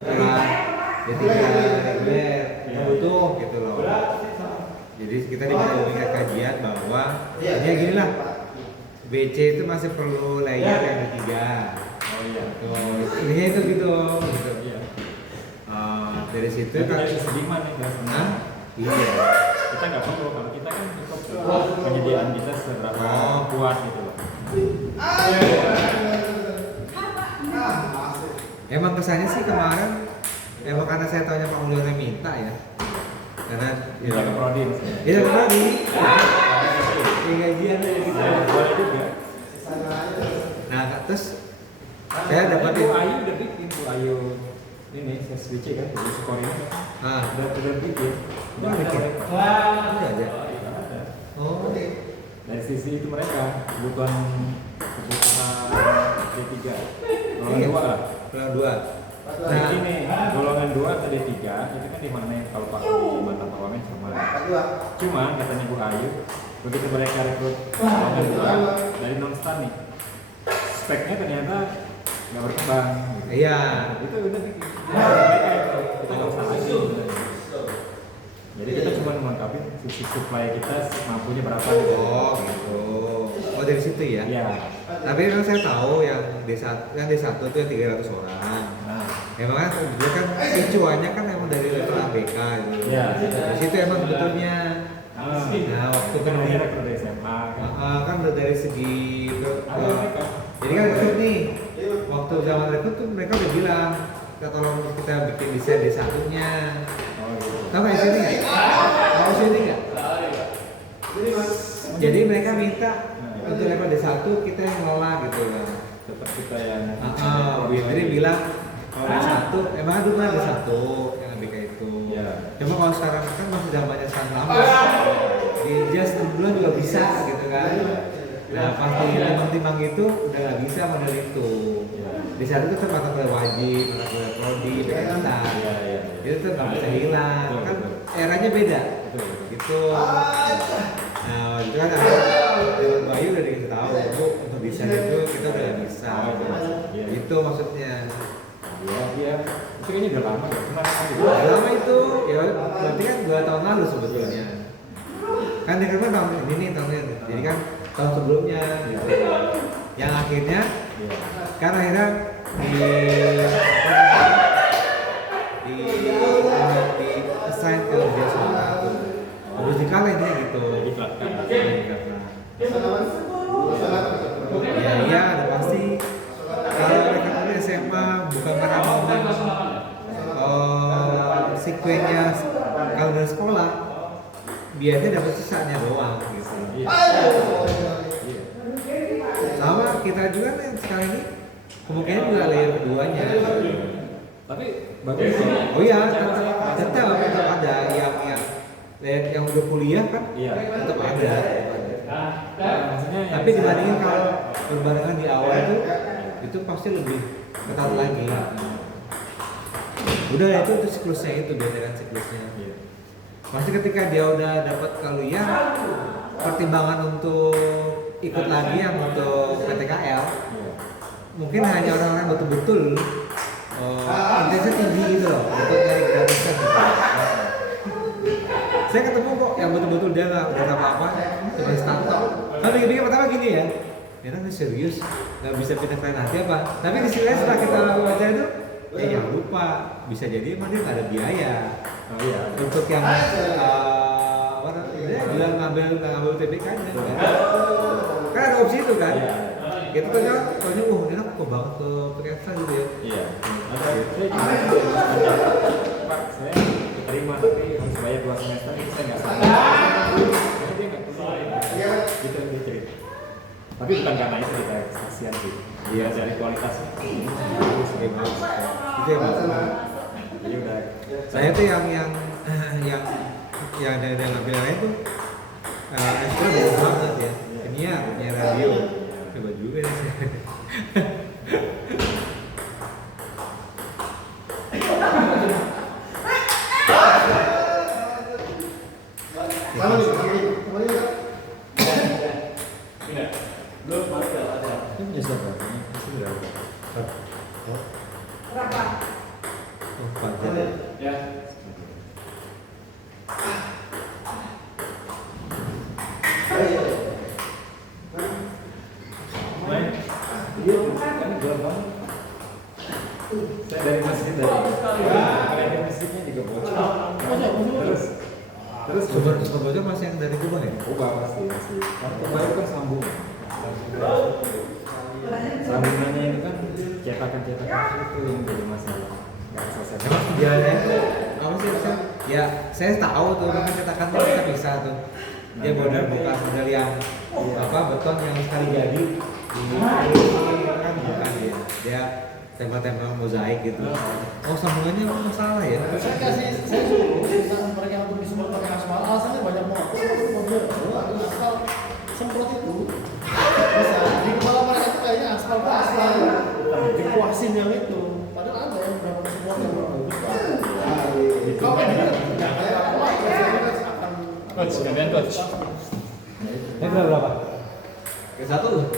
setelah D3 reguler butuh gitu loh. Jadi kita diberikan kajian bahwa ya gini lah, BC itu masih perlu layer yang D3. Oh iya. Tuh, ini itu gitu. Iya. Dari situ Kan kan dari sediman nih biasanya. iya. Kita nggak perlu, kalau kita kan cukup penyediaan kita seberapa kuat gitu loh. Emang kesannya sih kemarin emang karena saya taunya Pak Mulyono minta ya. Karena Kita ke Prodi misalnya. iya ke Prodi. Ini gajian dari kita. Boleh juga. Nah, terus saya dapat Bu Ayu udah bikin, Bu Ayu ini SBC kan, Bu Sukori ini udah bikin. Udah bikin. Wah, Udah aja. ada. Oh. Dari sisi itu mereka kebutuhan D3 golongan 2 lah. Golongan 2. Nah ini golongan 2 atau D3 itu kan di mana kalau pakai mata parlemen sama. Cuman katanya Bu Ayu, begitu mereka rekrut golongan 2 dari non stan nih, speknya ternyata nggak berkembang. Gitu. Iya. Itu udah bikin. Mereka kita nggak usah lagi. Jadi kita cuma melengkapi sisi supply kita mampunya berapa gitu. Oh, gitu. Oh, dari situ ya? Iya. Tapi memang saya tahu yang D1 itu yang 300 orang. Nah, Emang kan dia kan cuannya kan emang dari level ABK gitu. iya. Di situ emang sebetulnya. Nah, waktu kan dari rekrut SMA kan. kan udah dari segi jadi kan rekrut nih. Waktu zaman rekrut tuh mereka udah bilang, kita tolong kita bikin desain D1-nya. Oh gitu. Tahu nggak sini nggak? Tahu sini nggak? Jadi mereka minta untuk level D1 kita yang ngelola gitu kan. Tetap kita yang Bu Indri bilang kalau D1 emang dulu kan D1 yang ABK itu. Iya. Cuma kalau sekarang kan masih zamannya sekarang lama. Di just 6 bulan juga bisa gitu kan. Nah pas timbang-timbang itu udah nggak bisa model itu. D1 itu kan mata kuliah wajib, mata kuliah prodi, BK. Iya. Itu tuh nggak bisa hilang. Kan eranya beda. Gitu. Nah, itu kan ada Bayu udah dikasih tahu, Bu, untuk desain itu kita udah nggak bisa. Itu maksudnya. Iya. Itu kayaknya udah lama ya. Kemarin kan gitu. Udah lama itu, ya berarti kan 2 tahun lalu sebetulnya. Kan dia kan tahun ini nih tahun ini. Jadi kan tahun sebelumnya. Gitu. Yang akhirnya, kan akhirnya di assign ke dia semua. Harus dikalahin ya gitu. Iya, ada pasti. Kalau mereka punya SMA bukan karena mau sekuennya kalau dari sekolah, biasanya dapat sisanya doang gitu. Sama kita juga nih sekarang ini kemungkinan juga layer keduanya. Tapi bagus sih. Oh iya, tetap ada yang udah kuliah kan, tetap ada. Maksudnya Tapi dibandingin kalau berbarengan di awal itu pasti lebih ketat lagi. Udah itu siklusnya itu beda kan siklusnya. Pasti ketika dia udah dapat kuliah, pertimbangan untuk ikut lagi yang untuk PTKL mungkin hanya orang-orang betul-betul intensitas tinggi gitu loh untuk nyari gratisan gitu. Saya ketemu kok yang betul-betul dia nggak apa-apa cuma startup. Kan pikir pertama gini ya, ini serius nggak bisa pindah ke nanti apa? Tapi di sini setelah kita baca itu, jangan lupa bisa jadi emang dia nggak ada biaya. Untuk yang dia bilang ngambil TBK-nya kan ada opsi itu kan. Gitu kan soalnya ini kok banget ke PKS gitu ya. Iya. Pak, saya diterima tapi harus bayar 2 semester itu saya nggak sanggup. Jadi dia nggak perlu. Gitu dia cerita. Tapi bukan karena itu kita kasihan sih. Dia cari kualitasnya. Bagus. Itu yang masalah. Jadi udah. Saya tuh yang dari ngambil lain tuh ekstra bagus banget ya. Ini ya radio. Coba juga ya. Fajar. Ya. Main. Iya, kan gelap banget. Saya dari masjid dari masjidnya juga bocor. Terus Sumber bocor masih yang dari Gubeng ya? pasti. Kan kemarin kan sambung. Sambungannya itu kan cetakan itu yang jadi masalah. Nggak selesai. Emang idealnya itu apa sih Ustaz? Ya saya tahu tuh kan cetakannya kita bisa tuh. Dia model bukan model yang apa beton yang sekali jadi di kan bukan dia. Dia tempel-tempel mozaik gitu. Oh sambungannya emang masalah ya? Saya suruh tentang mereka untuk disebut pakai aspal, alasannya banyak banget. Mobil, aspal semprot itu bisa di kepala mereka itu kayaknya aspal dipuasin yang itu. Padahal ada yang berapa semprot yang bagus. Kalau kayak gitu, Coach, gantian coach. Ini berapa? Ke satu?